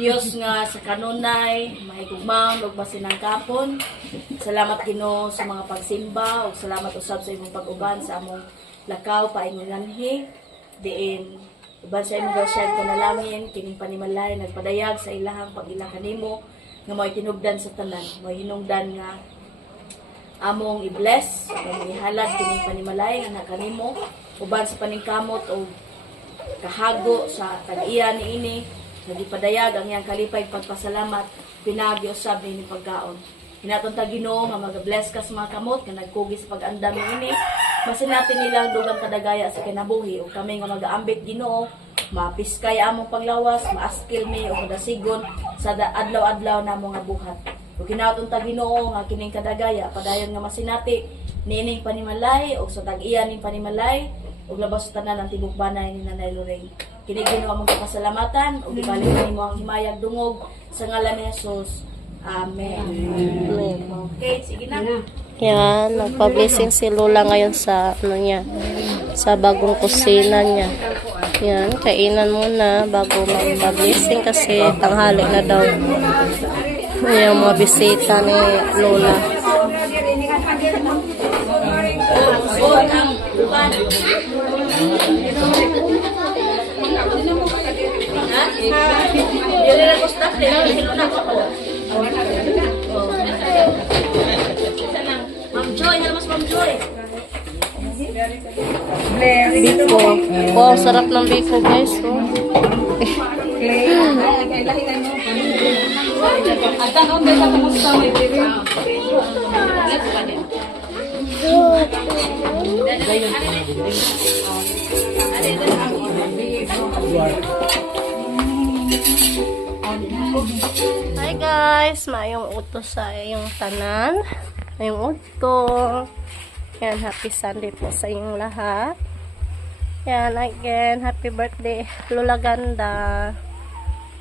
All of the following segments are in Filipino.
Dios nga sa kanunay, mahigugmaon ug masinang kapon. Salamat Ginoo sa mga pagsimba ug salamat usab sa imong pag-uban sa among lakaw paingon nganhi. Diin uban sa imong grasya panalangin kining panimalay nagpadayag sa ilahang pag-ila kanimo nga mo'y tinubdan sa tanan, mo'y hinungdan nga among i-bless, among ihalad kining panimalay nga kanimo uban sa paningkamot o kahago sa tag-iya niini nagipadayag ang iyang kalipay pagpasalamat pinagi-usab ni pagkaon. Hinaton ta Ginoo nga mag-bless ka sa mga kamot nga nagkugi sa pag-andam niini. Masinatin nila dugang kadagaya sa kinabuhi ug kami nga mag-aambit Ginoo mapiskay among panglawas, maaskil mi o madasigon sa adlaw-adlaw namo nga buhat. Ug hinaton ta Ginoo nga kining kadagaya padayon nga masinati niining panimalay ug sa tag-iya ning panimalay ug labas sa tanan ang tibok banay ni Nanay Lorraine. Kini Ginoo among kapasalamatan ug ibalik nimo ang himayag dungog sa ngalan ni Jesus. Amen. Okay, sige na. Yan, nagpa-blessing si Lola ngayon sa ano niya, sa bagong kusina niya. Yan, kainan muna bago mag-blessing kasi tanghali na daw. Yung mga bisita ni Lola. Ma'am Joy, hello Ma'am Joy. Biko. Wow, sarap ng biko guys. Oh. Hi guys, maayong utos sa iyong tanan. Maayong utos. Yan, happy Sunday po sa inyong lahat. Yan, again, happy birthday Lola Ganda.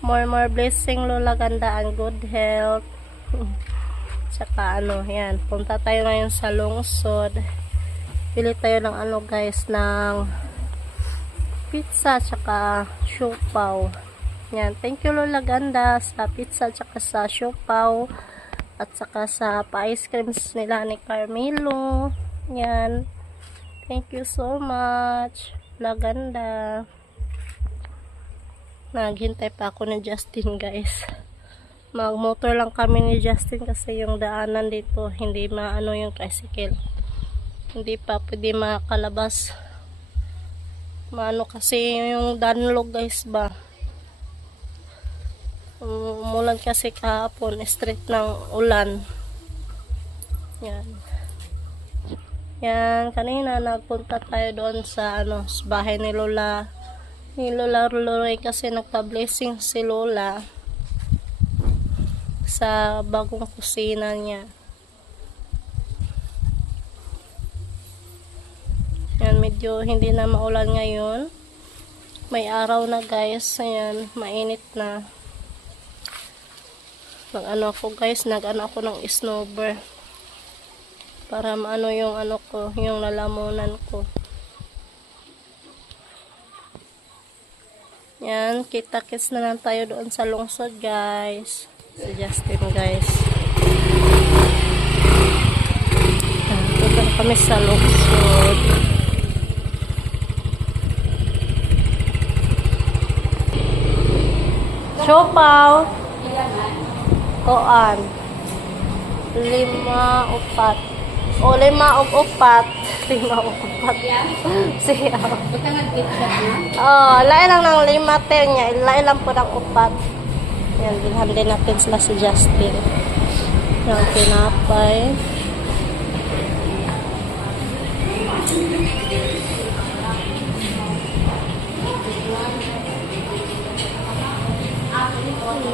More blessing Lola Ganda and good health. Tsaka ano, yan, punta tayo ngayon sa lungsod. Pili tayo ng ano guys, ng pizza tsaka siopaw. Yan, thank you Lola Ganda sa pizza tsaka sa siopaw at saka sa pa-ice creams nila ni Carmelo. Yan, thank you so much Lola Ganda. Naghintay pa ako ni Justin guys. Magmotor lang kami ni Justin kasi yung daanan dito hindi maano yung tricycle, hindi pa pwede makalabas, maano kasi yung danlog guys ba. Umulan kasi kahapon, straight ng ulan. Yan. Yan, kanina nagpunta tayo doon sa ano, sa bahay ni Lola. Ni Lola Loroy kasi nagpa-blessing si Lola sa bagong kusina niya. Yan, medyo hindi na maulan ngayon. May araw na guys. Ayan, mainit na. Nag-ano ako guys, nag-ano ako ng snowber para maano yung ano ko, yung lalamunan ko. Yan, kita-kits na lang tayo doon sa lungsod guys. Si Justin guys. Punta kami sa lungsod. Siopaw. Koan. 5 o 4. O 5 o 4. 5 o 4. Siya. Oh, lain lang ng 5 tayo niya. Lain lang po ng 4. Yan, bilhan din natin sila si Justin. Yung pinapay.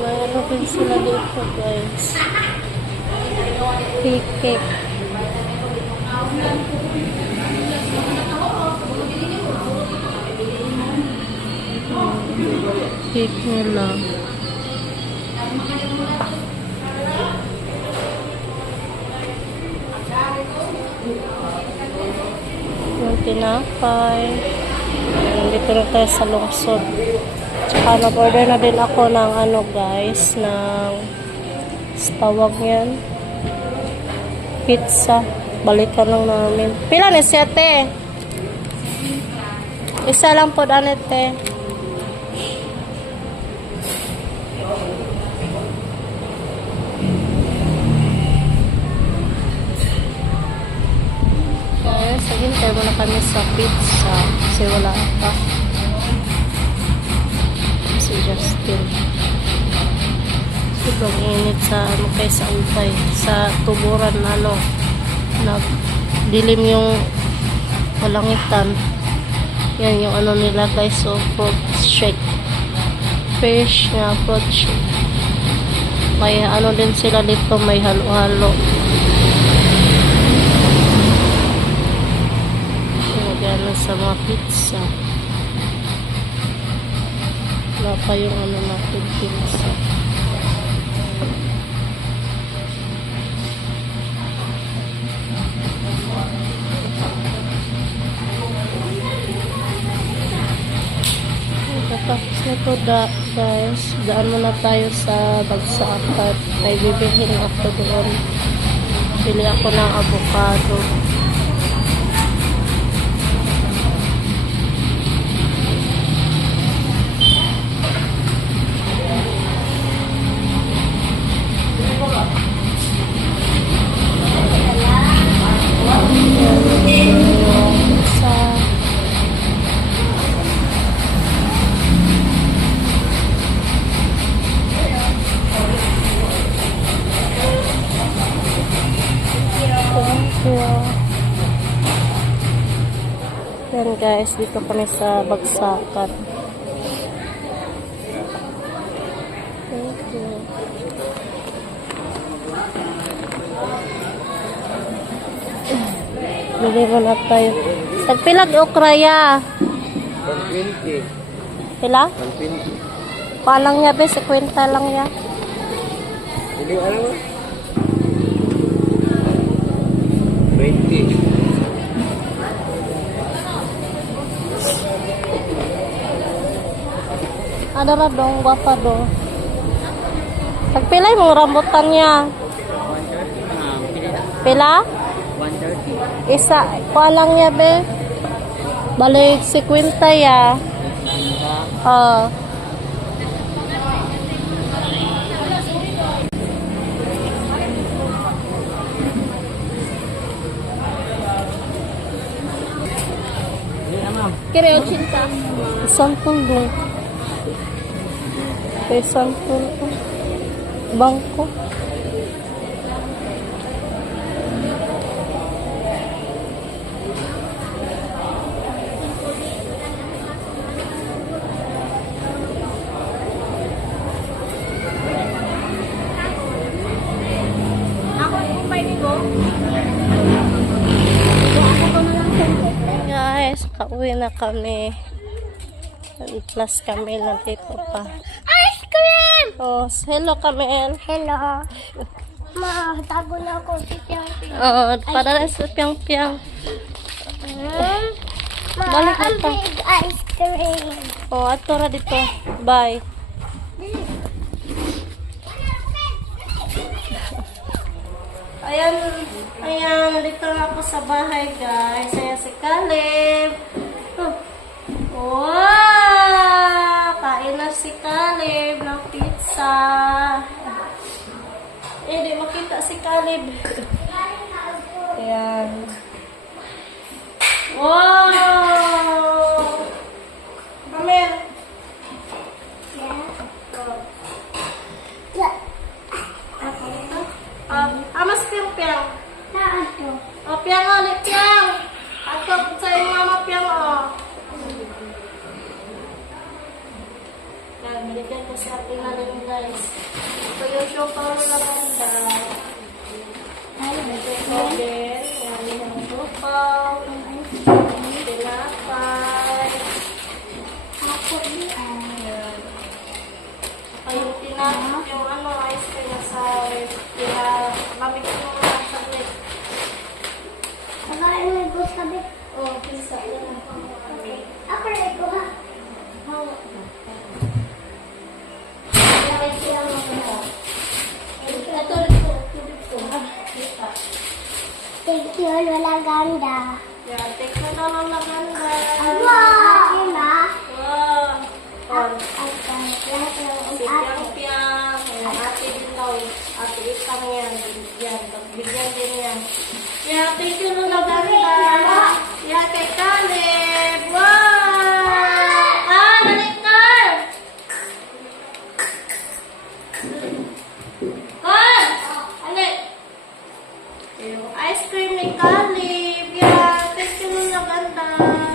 Mayroon din sila dito guys. Cake. Cake nila. Yung tinapay. Nandito na tayo sa lungsod. Nag-order na din ako ng ano guys, ng tawag yan. Pizza. Balikan lang namin. Pila ni siyete? Isa lang po danete. Okay, sige, tayo muna kami sa pizza. Kasi wala pa. Si Justin. Sobrang init sa ano kay sa Ubay. Sa tuburan ano. Nagdilim yung kalangitan. Yan yung ano nila guys. So, fruit shake. Fish na fruit shake. May ano din sila dito. May halo-halo. Lagyan sa mga pizza. Wala pa yung ano natin pizza. Tapos nito guys, daan muna tayo sa Bagsakan. May bibilhin ako doon. Bili ako ng avocado. Yan guys, dito kami sa Bagsakan. Thank you. Bili mo na tayo. Tagpilag okraya. 120. Pila? 120. Palang niya be, 50 lang ya. Hindi alam mo? 20. Ada ra dong, guwapa dong. Tagpilay mong rambutan niya. Pila? 130. Isa, palang niya be. Balik 50 ya. Oh. Kira 80. Sampul dong. Kaya sampul ko. Bangko. Guys, pauwi na kami. Plus kami nandito pa. Ice cream! Oh, hello Kamel. Hello. Ma, tago na ako si Tiati. Oh, padala sa piang-piang. Ma, Balik na ang pa. big ice cream. Oh, ato ra dito. Bye. Ayan, dito na ako sa bahay, guys. Ayan si Caleb. Wow! Kain na si Caleb ng pizza. Di makita si Caleb. Ayan. Wow! Kamel. Amas piang-piang. Saan to? O, piang o, ni piang. Ato, sa yung mama piang o. Yan, binigyan ko sa ating nalang guys. Ito yung show pa rin na ganda. Ito yung chocolate. Yan, yung tupaw. Tinapay. Ako yan. Yan. Ay, yung tinapay, yung ano, ice cream na sa rest. Kaya, lamig ko lang sa rest. Pagkain mo yung gusto sabi. Oh, pizza. Yan. Okay. Ako rin ko ha. Ito, ito. Thank you, Lola Ganda. Yan, take na naman maganda. Wow! Wow. On. Si Wow! Piang-Piang. Ayan, ate din daw. Ate Itang yan. Yan, bigyan din yan. Yeah, thank you, Lola Ganda. Yeah, kay Caleb. Wow! Ah, nalikar! Kal! Alik! Yung ice cream ni Caleb. Yeah, thank you, Lola Ganda.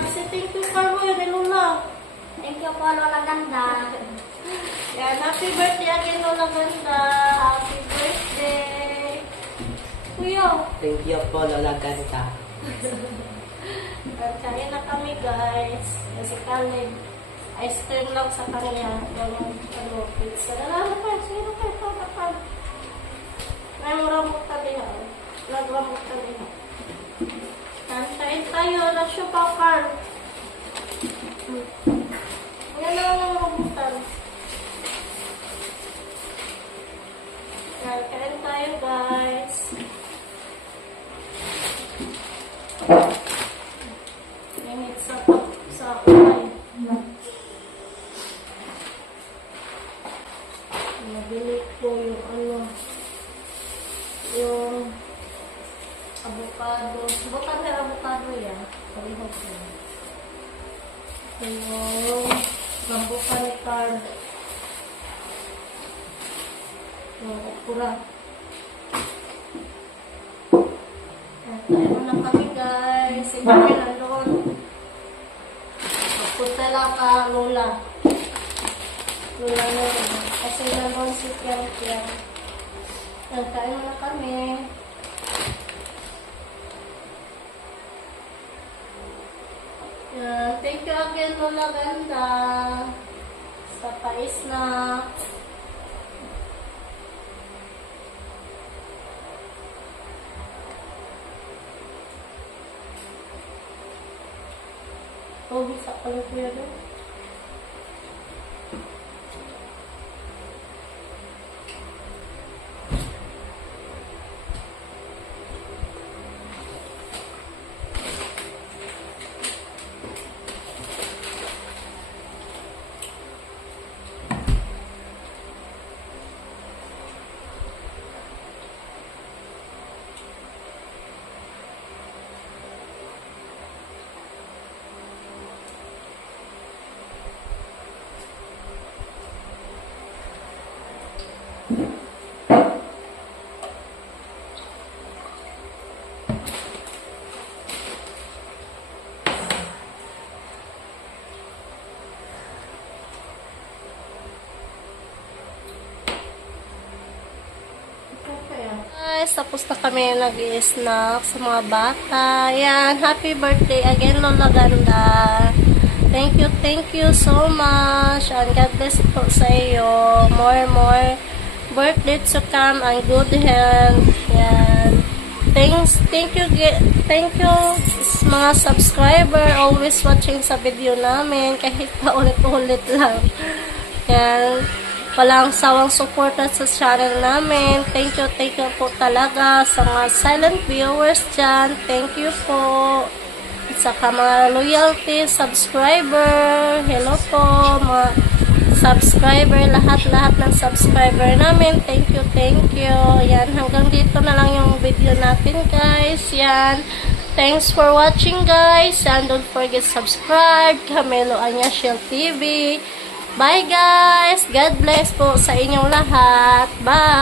Kasi thank you, Carboy, ni Lola. Thank you po, Lola Ganda. Yan, happy birthday again, Lola Ganda. Happy birthday. Kuya, Thank you po, Lola Ganta. kain na kami, guys. Kasi Caleb, ice cream lang sa kanya. Yung pizza. Sino pa? Ito, kapag. Nagramot ka din. Nagramot ka din. Kain tayo. Nasyo pa, Carl. Yan lang ang rambutan. Kain tayo, guys. Init sa kulay. Nabili ko yung yung avocado. Bukan na avocado yan. Palihog ko. Yung rambutan ni Carl. Yung okura. Tayo na kami, guys. Sige, nandun. Punta lang ka, Lola. Lola na rin. Kasi nandun si Piang-Piang. Nagkain na kami. Thank you again, Lola Ganda. Sa pais na. Oh, bisa pala kuya doon. Guys, tapos na kami nag-i-snack sa mga bata. Yan, happy birthday again, Lola Ganda. Thank you so much. And God bless po sa iyo. More birthday to come and good health. Yan. Thank you mga subscriber always watching sa video namin kahit paulit-ulit lang. Yan. Walang sawang suporta sa channel namin. Thank you po talaga sa mga silent viewers dyan. Thank you po. At saka mga loyalty subscriber. Hello po mga subscriber. Lahat ng subscriber namin. Thank you. Yan, hanggang dito na lang yung video natin, guys. Yan. Thanks for watching, guys. And don't forget subscribe. Camelo Anyashel TV. Bye, guys. God bless po sa inyong lahat. Bye.